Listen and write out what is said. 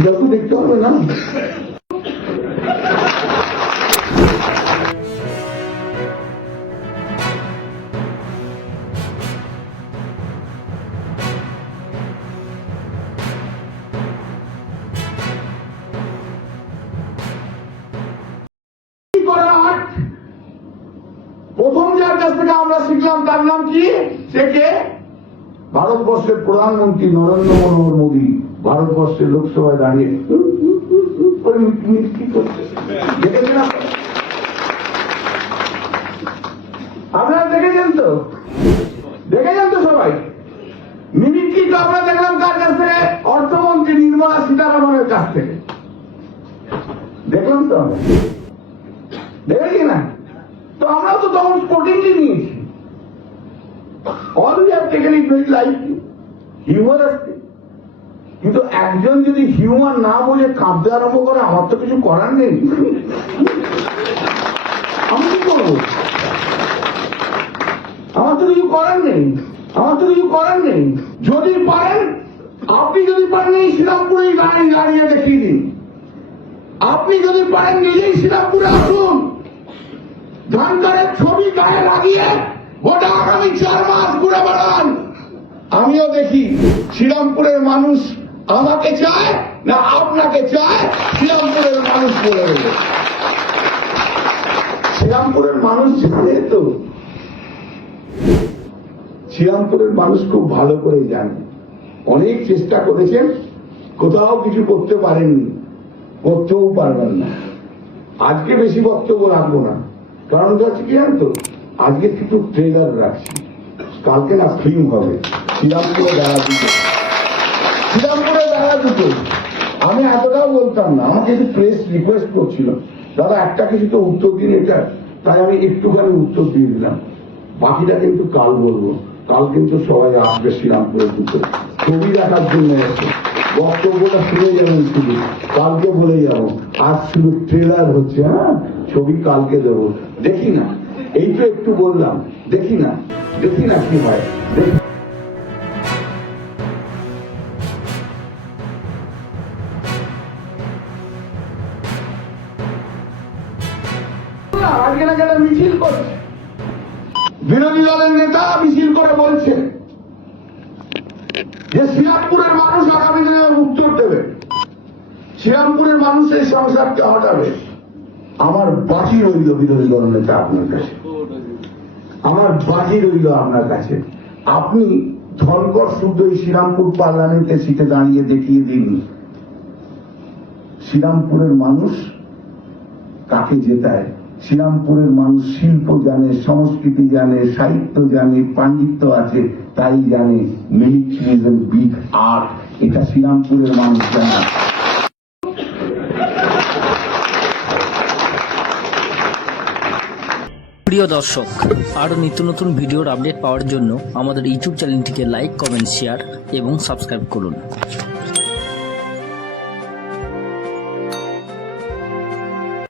সেটা তো দেখতে হবে না। প্রথম যার কাছ থেকে আমরা শিখলাম তার নাম কি? সে কে? ভারতবর্ষের প্রধানমন্ত্রী নরেন্দ্র মোদী ভারতবর্ষের লোকসভায় দাঁড়িয়ে কি করছে দেখেছেন আপনারা? দেখেছেন তো? দেখেছেন তো সবাই? মিমিক্রি তো আমরা দেখলাম কার কাছ থেকে? অর্থমন্ত্রী নির্মলা সীতারামনের কাছ থেকে দেখলাম তো আমরা, দেখেছি না? তো আমরা তো তখন স্পোর্টিংলি নিয়েছি। All we have taken it very lightly, হিউমারাসলি। কিন্তু একজন যদি হিউমার না বোঝে কাঁদতে আরম্ভ করে, আমার তো কিছু করার নেই। আমি কি করবো? আমার তো কিছু করার নেই, আমার তো কিছু করার নেই। যদি পারেন, আপনি যদি পারেন এই শ্রীরামপুরেই দাঁড়িয়ে দেখিয়ে দিন। আপনি যদি পারেন নিজেই শ্রীরামপুরে আসুন, ধানকারের ছবি গায়ে লাগিয়ে গোটা আগামী 4 মাস ঘুরে বেড়ান। আমিও দেখি শ্রীরামপুরের মানুষ আমাকে চায় না আপনাকে চায়। শ্রীরামপুরের মানুষ বলে দেবে। শ্রীরামপুরের মানুষ জানে তো, শ্রীরামপুরের মানুষ খুব ভালো করে জানে। অনেক চেষ্টা করেছেন, কোথাও কিছু করতে পারেননি, করতেও পারবেন না। আজকে বেশি বক্তব্য রাখবো না, কারণ হচ্ছে কি জানতো, আজকে কিছু ট্রেলার রাখছি, কালকে না ফিল্ম হবে শ্রীরামপুরে বেড়া দুটো। শ্রীরামপুরে বেড়া দুটো আমি এতটাও বলতাম না, আমাকে একটু প্রেস রিকোয়েস্ট করছিল, দাদা একটা কিছু তো উত্তর দিন এটা, তাই আমি একটুখানি উত্তর দিয়ে দিলাম। বাকিটা কিন্তু কাল বলবো। কাল কিন্তু সবাই আসবে শ্রীরামপুরে দুটো, ছবি দেখার জন্য এসে বক্তব্যটা শুনে যাবেন শুধু, কালকে বলে যাবো। আজ শুধু ট্রেলার হচ্ছে, হ্যাঁ ছবি কালকে দেবো। দেখি না, এই তো একটু বললাম, দেখি না কি হয়। আজকে না যারা মিছিল করছে, বিরোধী দলের নেতা মিছিল করে বলছে যে শ্রীরামপুরের মানুষ আগামী দিনে উত্তর দেবে, শ্রীরামপুরের মানুষ এই সংসারকে হটাবে। আমার বাকি রইল বিরোধী দল নেতা আপনার কাছে, আমার বাকি রইল আপনার কাছে। আপনি ধনকর শুদ্ধ এই শ্রীরামপুর পার্লামেন্টের সিটে দাঁড়িয়ে দেখিয়ে দিন শ্রীরামপুরের মানুষ কাকে জেতায়। শ্রীরামপুরের মানুষ শিল্প জানে, সংস্কৃতি জানে, সাহিত্য জানে, পাণ্ডিত্য আছে, তাই জানে military is a big art. এটা শ্রীরামপুরের মানুষ জানে। প্রিয় দর্শক, আরও নিত্য নতুন ভিডিওর আপডেট পাওয়ার জন্য আমাদের ইউটিউব চ্যানেলটিকে লাইক, কমেন্ট, শেয়ার এবং সাবস্ক্রাইব করুন।